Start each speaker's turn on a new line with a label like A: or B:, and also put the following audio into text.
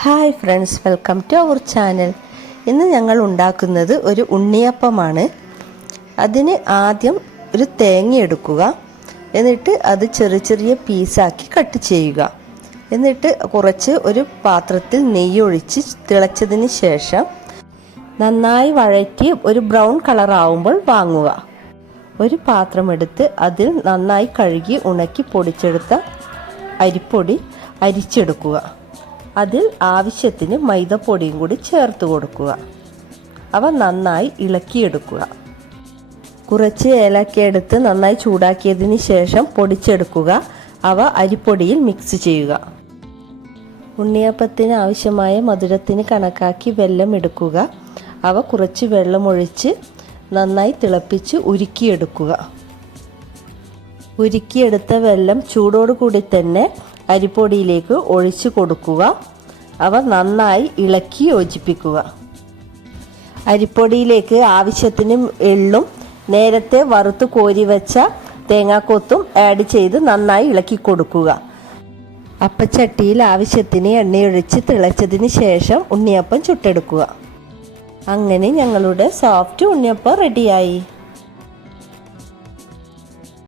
A: Hi friends welcome to our channel ഇന്ന് ഞങ്ങൾ ഉണ്ടാക്കുന്നത് ഒരു ഉണ്ണിയപ്പമാണ്. അതിന് ആദ്യം ഒരു തേങ്ങ എടുക്കുക. എന്നിട്ട് അത് ചെറിയ ചെറിയ പീസാക്കി കട്ട് ചെയ്യുക. എന്നിട്ട് കുറച്ച് ഒരു പാത്രത്തിൽ നെയ്യൊഴിച്ച് തിളച്ചതിന് ശേഷം നന്നായി വഴറ്റി ഒരു ബ്രൗൺ കളർ ആവുമ്പോൾ വാങ്ങുക. ഒരു പാത്രമെടുത്ത് അതിൽ നന്നായി കഴുകി ഉണക്കി പൊടിച്ചെടുത്ത അരിപ്പൊടി അരിച്ചെടുക്കുക. അതിൽ ആവശ്യത്തിന് മൈദപ്പൊടിയും കൂടി ചേർത്ത് കൊടുക്കുക. അവ നന്നായി ഇളക്കിയെടുക്കുക. കുറച്ച് ഏലക്ക എടുത്ത് നന്നായി ചൂടാക്കിയതിന് ശേഷം പൊടിച്ചെടുക്കുക. അവ അരിപ്പൊടിയിൽ മിക്സ് ചെയ്യുക. ഉണ്ണിയപ്പത്തിന് ആവശ്യമായ മധുരത്തിന് കണക്കാക്കി വെള്ളം എടുക്കുക. അവ കുറച്ച് വെള്ളമൊഴിച്ച് നന്നായി തിളപ്പിച്ച് ഉരുക്കിയെടുക്കുക. ഉരുക്കിയെടുത്ത വെള്ളം ചൂടോടുകൂടി തന്നെ അരിപ്പൊടിയിലേക്ക് ഒഴിച്ചു കൊടുക്കുക. അവ നന്നായി ഇളക്കി യോജിപ്പിക്കുക. അരിപ്പൊടിയിലേക്ക് ആവശ്യത്തിന് എള്ളും നേരത്തെ വറുത്ത് കോരി വെച്ച തേങ്ങാക്കൊത്തും ആഡ് ചെയ്ത് നന്നായി ഇളക്കി കൊടുക്കുക. അപ്പച്ചട്ടിയിൽ ആവശ്യത്തിന് എണ്ണയൊഴിച്ച് തിളച്ചതിന് ശേഷം ഉണ്ണിയപ്പം ചുട്ടെടുക്കുക. അങ്ങനെ ഞങ്ങളുടെ സോഫ്റ്റ് ഉണ്ണിയപ്പം റെഡിയായി